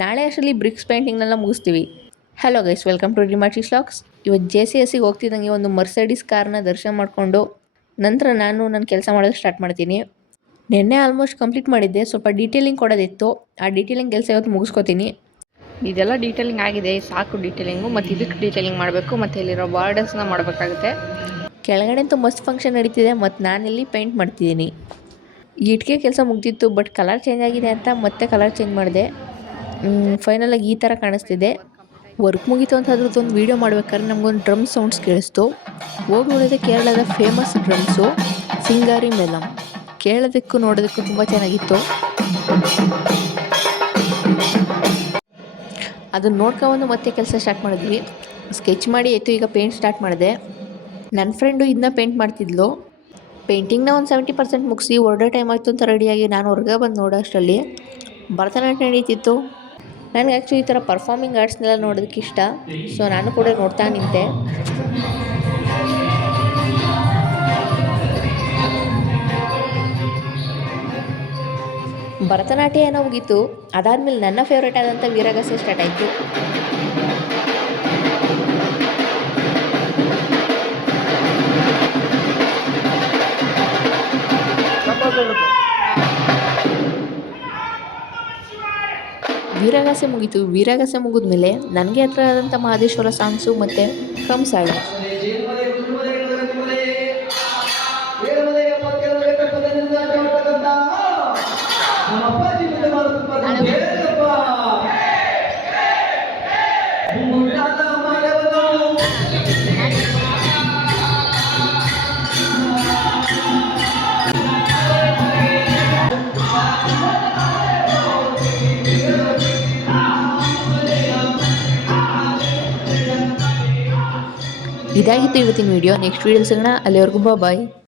ನಾಳೆ ಅಷ್ಟರಲ್ಲಿ ಬ್ರಿಕ್ಸ್ ಪೇಂಟಿಂಗ್ನೆಲ್ಲ ಮುಗಿಸ್ತೀವಿ. ಹಲೋ ಗೈಸ್, ವೆಲ್ಕಮ್ ಟು ಡಿಮಾಚಿ ಸ್ಲಾಗ್ಸ್. ಇವತ್ತು JCSಗೆ ಹೋಗ್ತಿದ್ದಂಗೆ ಒಂದು ಮರ್ಸಿಡೀಸ್ ಕಾರ್ನ ದರ್ಶನ ಮಾಡಿಕೊಂಡು ನಂತರ ನಾನು ನನ್ನ ಕೆಲಸ ಮಾಡೋದಕ್ಕೆ ಸ್ಟಾರ್ಟ್ ಮಾಡ್ತೀನಿ. ನಿನ್ನೆ ಆಲ್ಮೋಸ್ಟ್ ಕಂಪ್ಲೀಟ್ ಮಾಡಿದ್ದೆ, ಸ್ವಲ್ಪ ಡೀಟೇಲಿಂಗ್ ಕೊಡೋದಿತ್ತು. ಆ ಡೀಟೇಲಿಂಗ್ ಕೆಲಸ ಇವತ್ತು ಮುಗಿಸ್ಕೊತೀನಿ. ಇದೆಲ್ಲ ಡೀಟೇಲಿಂಗ್ ಆಗಿದೆ, ಸಾಕು ಡೀಟೇಲಿಂಗು. ಮತ್ತು ಇದಕ್ಕೆ ಡೀಟೇಲಿಂಗ್ ಮಾಡಬೇಕು, ಮತ್ತು ಇಲ್ಲಿರೋ ಬಾರ್ಡರ್ಸ್ನ ಮಾಡಬೇಕಾಗುತ್ತೆ. ಕೆಳಗಡೆ ಅಂತೂ ಮಸ್ತ್ ಫಂಕ್ಷನ್ ನಡೀತಿದೆ, ಮತ್ತು ನಾನಿಲ್ಲಿ ಪೇಂಟ್ ಮಾಡ್ತಿದ್ದೀನಿ. ಈ ಇಟ್ಟಿಗೆ ಕೆಲಸ ಮುಗ್ದಿತ್ತು, ಬಟ್ ಕಲರ್ ಚೇಂಜ್ ಆಗಿದೆ ಅಂತ ಮತ್ತೆ ಕಲರ್ ಚೇಂಜ್ ಮಾಡಿದೆ. ಫೈನಲಾಗಿ ಈ ಥರ ಕಾಣಿಸ್ತಿದೆ. ವರ್ಕ್ ಮುಗೀತು ಅಂತ ಅದ್ರದ್ದೊಂದು ವೀಡಿಯೋ ಮಾಡ್ಬೇಕಾದ್ರೆ ನಮಗೊಂದು ಡ್ರಮ್ ಸೌಂಡ್ಸ್ ಕೇಳಿಸ್ತು. ಹೋಗಿ ನೋಡಿದ್ರೆ ಕೇರಳದ ಫೇಮಸ್ ಡ್ರಮ್ಸು ಸಿಂಗಾರಿ ಮೇಳಂ. ಕೇಳೋದಕ್ಕೂ ನೋಡೋದಕ್ಕೂ ತುಂಬ ಚೆನ್ನಾಗಿತ್ತು. ಅದನ್ನು ನೋಡ್ಕೊಂಡು ಮತ್ತೆ ಕೆಲಸ ಸ್ಟಾರ್ಟ್ ಮಾಡಿದ್ವಿ. ಸ್ಕೆಚ್ ಮಾಡಿ ಆಯಿತು, ಈಗ ಪೇಂಟ್ ಸ್ಟಾರ್ಟ್ ಮಾಡಿದೆ. ನನ್ನ ಫ್ರೆಂಡು ಇದನ್ನ ಪೇಂಟ್ ಮಾಡ್ತಿದ್ಲು. ಪೇಂಟಿಂಗ್ನ ಒಂದು 70% ಮುಗಿಸಿ ಹೊರಡೋ ಟೈಮ್ ಆಯಿತು ಅಂತ ರೆಡಿಯಾಗಿ ನಾನು ಹೊರಗೆ ಬಂದು ನೋಡೋ ಅಷ್ಟರಲ್ಲಿ ಭರತನಾಟ್ಯ ನಡೀತಿತ್ತು. ನನಗೆ ಆ್ಯಕ್ಚುಲಿ ಈ ಥರ ಪರ್ಫಾರ್ಮಿಂಗ್ ಆರ್ಟ್ಸ್ನೆಲ್ಲ ನೋಡೋದಕ್ಕೆ ಇಷ್ಟ. ಸೊ ನಾನು ಕೂಡ ನೋಡ್ತಾ ನಿಂತೆ. ಭರತನಾಟ್ಯ ಏನೋ ಮುಗೀತು. ಅದಾದಮೇಲೆ ನನ್ನ ಫೇವ್ರೇಟ್ ಆದಂಥ ವೀರಗಾಸೆ ಸ್ಟಾರ್ಟ್ ಆಯಿತು. ವೀರಗಾಸೆ ಮುಗೀತು. ವೀರಗಾಸೆ ಮುಗಿದ್ಮೇಲೆ ನನಗೆ ಹತ್ರ ಆದಂಥ ಮಹದೇಶ್ವರ ಸಾಂಗ್ಸು ಮತ್ತು ಕಂಸಾಳೆ. ಇದಾಗಿತ್ತು ಇವತ್ತಿನ ವಿಡಿಯೋ. ನೆಕ್ಸ್ಟ್ ವಿಡಿಯೋಲಿ ಸಿಗೋಣ. ಅಲ್ಲಿವರೆಗೂ ಬಾಯ್.